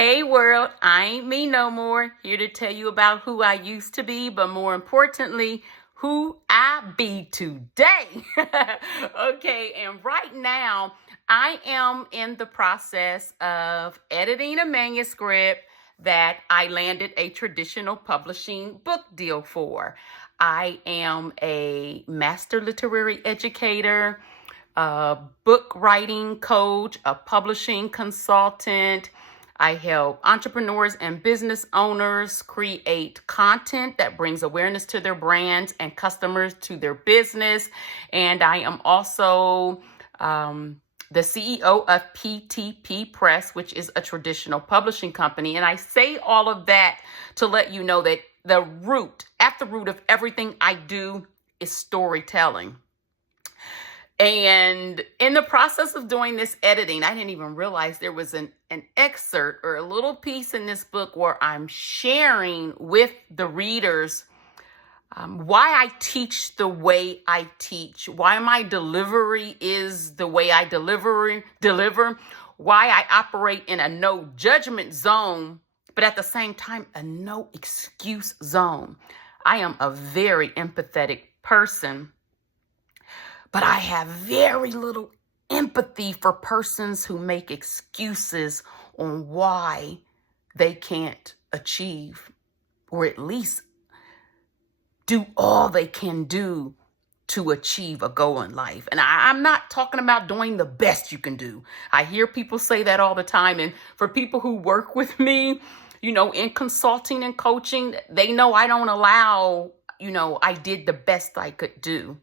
Hey world, I ain't me no more. Here to tell you about who I used to be, but more importantly, who I be today. Okay, and right now I am in the process of editing a manuscript that I landed a traditional publishing book deal for. I am a master literary educator, a book writing coach, a publishing consultant. I help entrepreneurs and business owners create content that brings awareness to their brands and customers to their business. And I am also the CEO of PTP Press, which is a traditional publishing company. And I say all of that to let you know that at the root of everything I do is storytelling. And in the process of doing this editing, I didn't even realize there was an excerpt or a little piece in this book where I'm sharing with the readers why I teach the way I teach, why my delivery is the way I deliver, why I operate in a no judgment zone, but at the same time, a no excuse zone. I am a very empathetic person, but I have very little empathy for persons who make excuses on why they can't achieve, or at least do all they can do to achieve a goal in life. And I'm not talking about doing the best you can do. I hear people say that all the time. And for people who work with me, in consulting and coaching, they know I don't allow, I did the best I could do.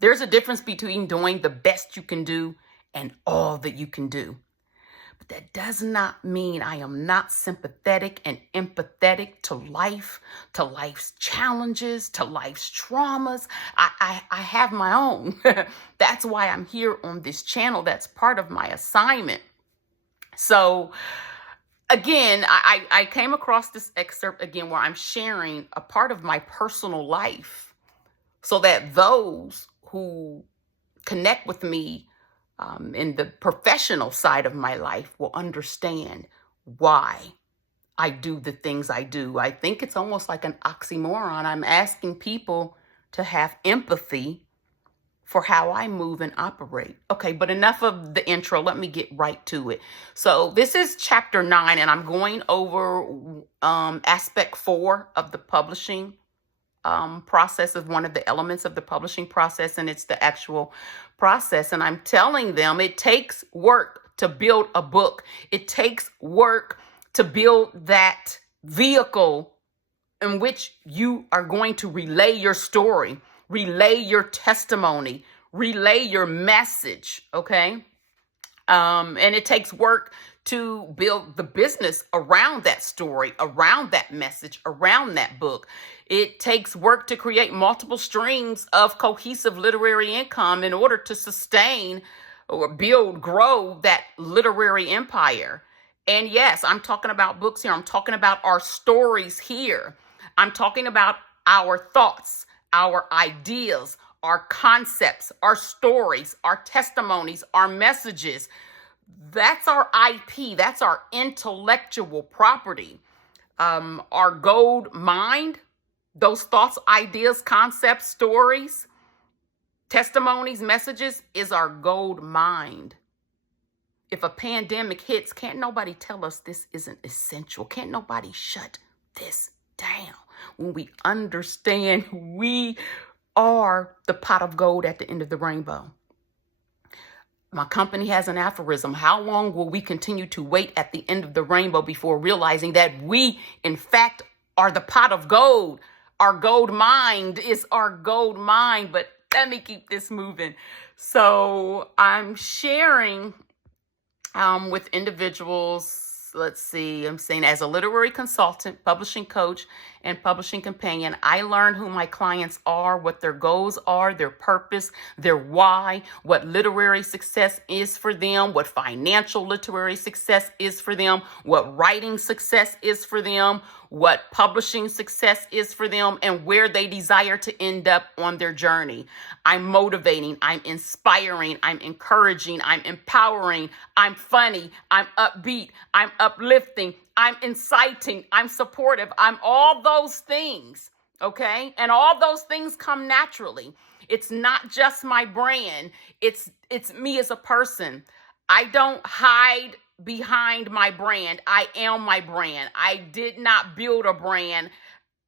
There's a difference between doing the best you can do and all that you can do. But that does not mean I am not sympathetic and empathetic to life, to life's challenges, to life's traumas. I have my own. That's why I'm here on this channel. That's part of my assignment. So again, I came across this excerpt again where I'm sharing a part of my personal life so that those who connect with me in the professional side of my life will understand why I do the things I do. I think it's almost like an oxymoron. I'm asking people to have empathy for how I move and operate. Okay, but enough of the intro. Let me get right to it. So this is chapter 9, and I'm going over aspect 4 of the publishing process, of one of the elements of the publishing process, and it's the actual process. And I'm telling them it takes work to build a book. It takes work to build that vehicle in which you are going to relay your story, relay your testimony, relay your message, okay? And it takes work to build the business around that story, around that message, around that book. It takes work to create multiple streams of cohesive literary income in order to sustain or grow that literary empire. And yes, I'm talking about books here. I'm talking about our stories here. I'm talking about our thoughts, our ideas, our concepts, our stories, our testimonies, our messages. That's our IP. That's our intellectual property. Our gold mind, those thoughts, ideas, concepts, stories, testimonies, messages is our gold mine. If a pandemic hits, can't nobody tell us this isn't essential. Can't nobody shut this down. When we understand we are the pot of gold at the end of the rainbow. My company has an aphorism. How long will we continue to wait at the end of the rainbow before realizing that we, in fact, are the pot of gold? Our gold mine is our gold mine. But let me keep this moving. So I'm sharing with individuals. Let's see, I'm saying as a literary consultant, publishing coach, and publishing companion, I learn who my clients are, what their goals are, their purpose, their why, what literary success is for them, what financial literary success is for them, what writing success is for them, what publishing success is for them, and where they desire to end up on their journey. I'm motivating, I'm inspiring, I'm encouraging, I'm empowering, I'm funny, I'm upbeat, I'm uplifting, I'm inciting, I'm supportive, I'm all those things, okay? And all those things come naturally. It's not just my brand, it's me as a person. I don't hide behind my brand. I am my brand. I did not build a brand.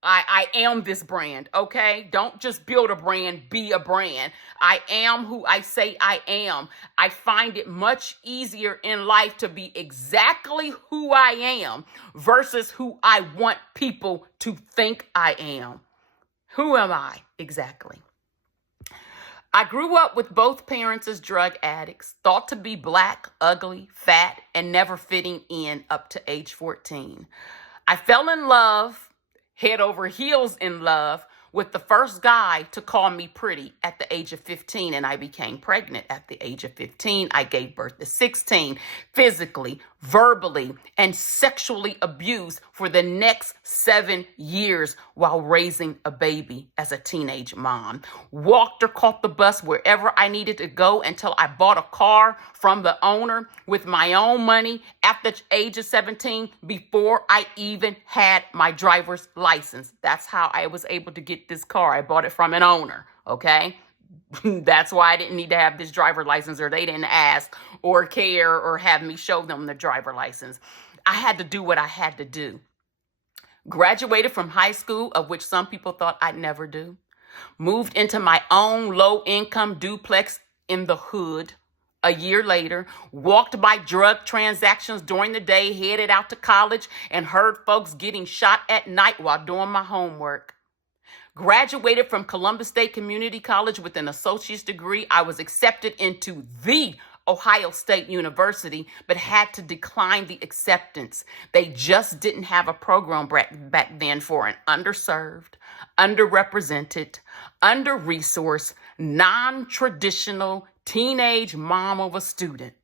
I am this brand, okay? Don't just build a brand, be a brand. I am who I say I am. I find it much easier in life to be exactly who I am versus who I want people to think I am. Who am I exactly? I grew up with both parents as drug addicts, thought to be black, ugly, fat, and never fitting in up to age 14. I fell in love, head over heels in love, with the first guy to call me pretty at the age of 15, and I became pregnant at the age of 15. I gave birth at 16, physically, verbally, and sexually abused for the next 7 years while raising a baby as a teenage mom. Walked or caught the bus wherever I needed to go until I bought a car from the owner with my own money at the age of 17 before I even had my driver's license. That's how I was able to get this car. I bought it from an owner, okay? That's why I didn't need to have this driver license, or they didn't ask or care or have me show them the driver license. I had to do what I had to do. Graduated from high school, of which some people thought I'd never do. Moved into my own low-income duplex in the hood. A year later, walked by drug transactions during the day, headed out to college, and heard folks getting shot at night while doing my homework. Graduated from Columbus State Community College with an associate's degree. I was accepted into the Ohio State University, but had to decline the acceptance. They just didn't have a program back then for an underserved, underrepresented, under-resourced, non-traditional teenage mom of a student.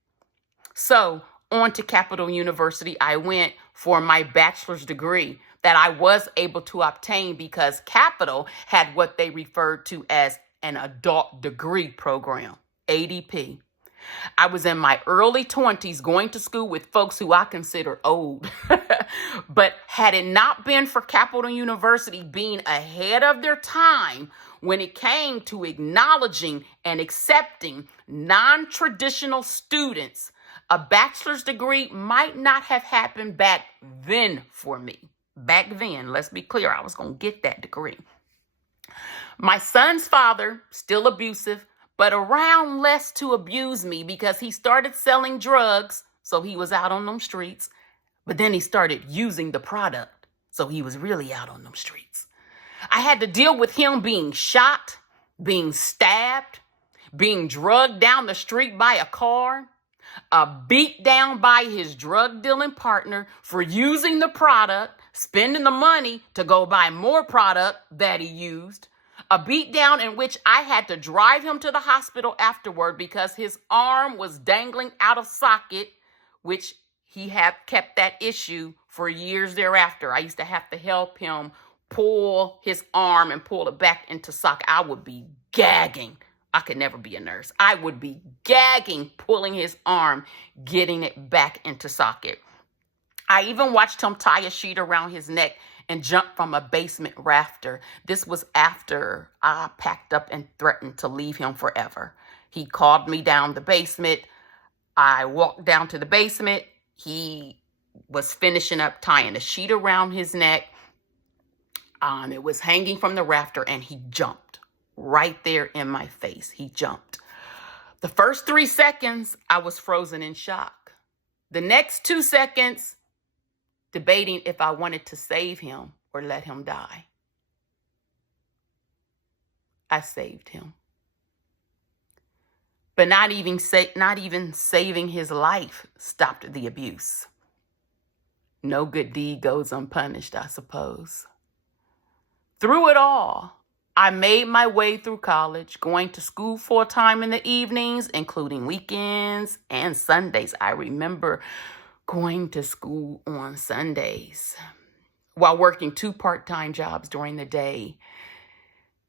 So on to Capital University I went for my bachelor's degree that I was able to obtain because Capital had what they referred to as an adult degree program, ADP. I was in my early 20s going to school with folks who I consider old. But had it not been for Capital University being ahead of their time when it came to acknowledging and accepting non-traditional students, a bachelor's degree might not have happened back then for me. Back then, let's be clear, I was going to get that degree. My son's father, still abusive, but around less to abuse me because he started selling drugs, so he was out on them streets. But then he started using the product, so he was really out on them streets. I had to deal with him being shot, being stabbed, being drugged down the street by a car, beat down by his drug dealing partner for using the product, spending the money to go buy more product that he used, a beatdown in which I had to drive him to the hospital afterward because his arm was dangling out of socket, which he had kept that issue for years thereafter. I used to have to help him pull his arm and pull it back into socket. I would be gagging. I could never be a nurse. I would be gagging, pulling his arm, getting it back into socket. I even watched him tie a sheet around his neck and jump from a basement rafter. This was after I packed up and threatened to leave him forever. He called me down the basement. I walked down to the basement. He was finishing up tying a sheet around his neck. It was hanging from the rafter, and he jumped right there in my face. He jumped. The first 3 seconds, I was frozen in shock. The next 2 seconds, debating if I wanted to save him or let him die. I saved him. But not even saving his life stopped the abuse. No good deed goes unpunished, I suppose. Through it all, I made my way through college, going to school full-time in the evenings, including weekends and Sundays. I remember going to school on Sundays. while working 2 part-time jobs during the day.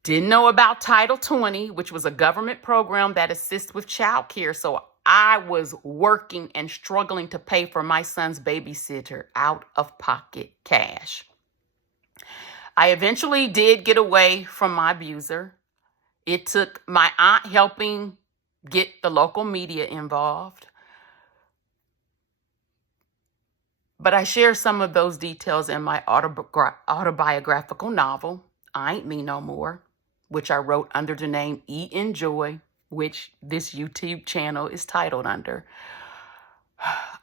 Didn't know about Title 20, which was a government program that assists with childcare. So I was working and struggling to pay for my son's babysitter out of pocket cash. I eventually did get away from my abuser. It took my aunt helping get the local media involved. But I share some of those details in my autobiographical novel, I Ain't Me No More, which I wrote under the name E Enjoy, which this YouTube channel is titled under.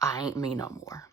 I Ain't Me No More.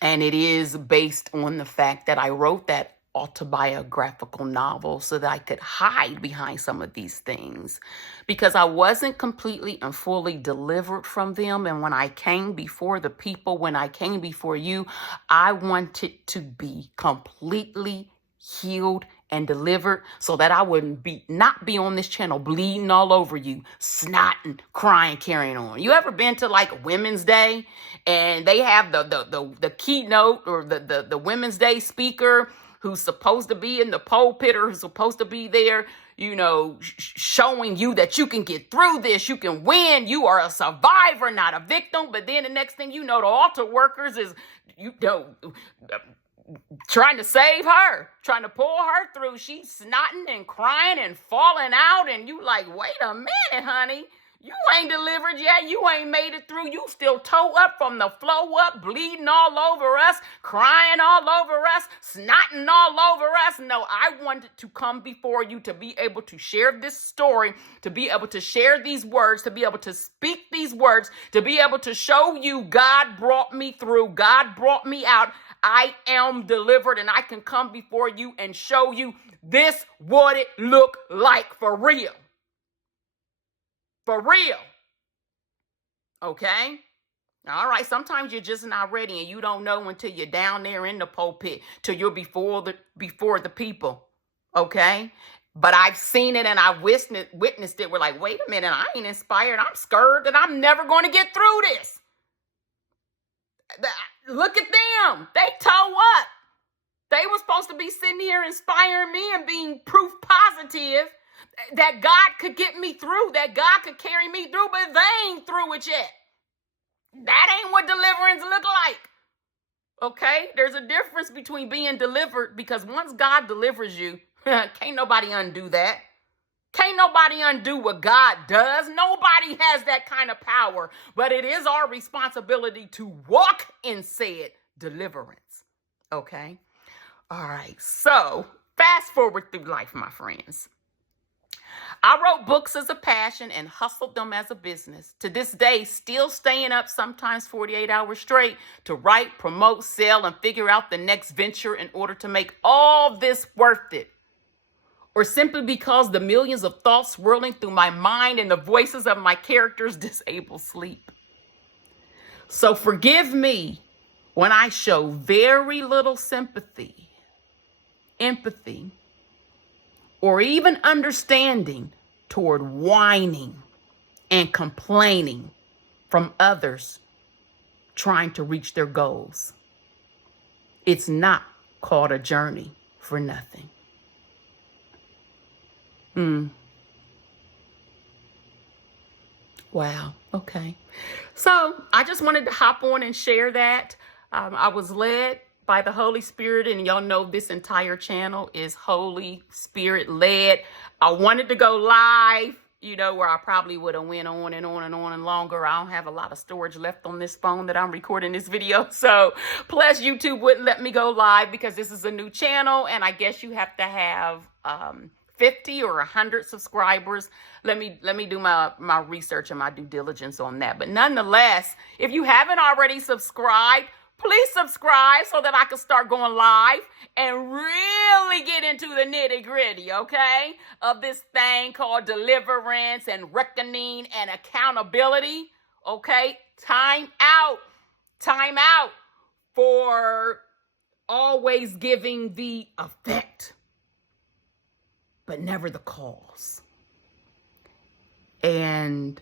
And it is based on the fact that I wrote that autobiographical novel so that I could hide behind some of these things, because I wasn't completely and fully delivered from them. And when I came before the people, when I came before you, I wanted to be completely healed and delivered so that I wouldn't not be on this channel bleeding all over you, snotting, crying, carrying on. You ever been to like Women's Day and they have the keynote or the Women's Day speaker who's supposed to be in the pulpit or who's supposed to be there, showing you that you can get through this, you can win, you are a survivor, not a victim. But then the next thing you know, the altar workers is, trying to save her, trying to pull her through. She's snotting and crying and falling out. And you like, wait a minute, honey. You ain't delivered yet. You ain't made it through. You still toe up from the flow up, bleeding all over us, crying all over us, snotting all over us. No, I wanted to come before you to be able to share this story, to be able to share these words, to be able to speak these words, to be able to show you God brought me through. God brought me out. I am delivered, and I can come before you and show you this what it looked like for real. For real. Okay? All right. Sometimes you're just not ready and you don't know until you're down there in the pulpit, till you're before the people. Okay? But I've seen it and I witnessed it. We're like, wait a minute, I ain't inspired. I'm scared that I'm never going to get through this. Look at them. They toe up. They were supposed to be sitting here inspiring me and being proof positive that God could get me through, that God could carry me through, but they ain't through it yet. That ain't what deliverance look like. Okay? There's a difference between being delivered, because once God delivers you, can't nobody undo that. Can't nobody undo what God does. Nobody has that kind of power, but it is our responsibility to walk in said deliverance. Okay? All right. So fast forward through life, my friends. I wrote books as a passion and hustled them as a business. To this day, still staying up sometimes 48 hours straight to write, promote, sell, and figure out the next venture in order to make all this worth it. Or simply because the millions of thoughts swirling through my mind and the voices of my characters disable sleep. So forgive me when I show very little sympathy, empathy, or even understanding toward whining and complaining from others trying to reach their goals. It's not called a journey for nothing. Wow. Okay. So I just wanted to hop on and share that. I was led by the Holy Spirit, and y'all know this entire channel is Holy Spirit led. I wanted to go live, where I probably would have went on and on and on and longer. I don't have a lot of storage left on this phone that I'm recording this video. So plus YouTube wouldn't let me go live because this is a new channel, and I guess you have to have 50 or 100 subscribers. Let me do my research and my due diligence on that. But nonetheless, if you haven't already subscribed, please subscribe so that I can start going live and really get into the nitty gritty, okay, of this thing called deliverance and reckoning and accountability, okay? Time out for always giving the effect, but never the cause. And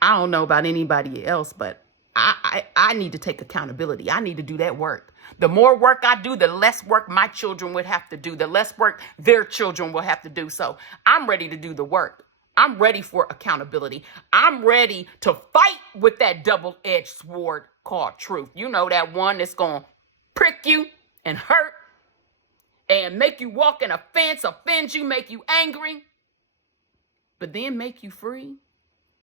I don't know about anybody else, but I need to take accountability. I need to do that work. The more work I do, the less work my children would have to do, the less work their children will have to do. So I'm ready to do the work. I'm ready for accountability. I'm ready to fight with that double-edged sword called truth. You know, that one that's going to prick you and hurt and make you walk in offense, offend you, make you angry, but then make you free.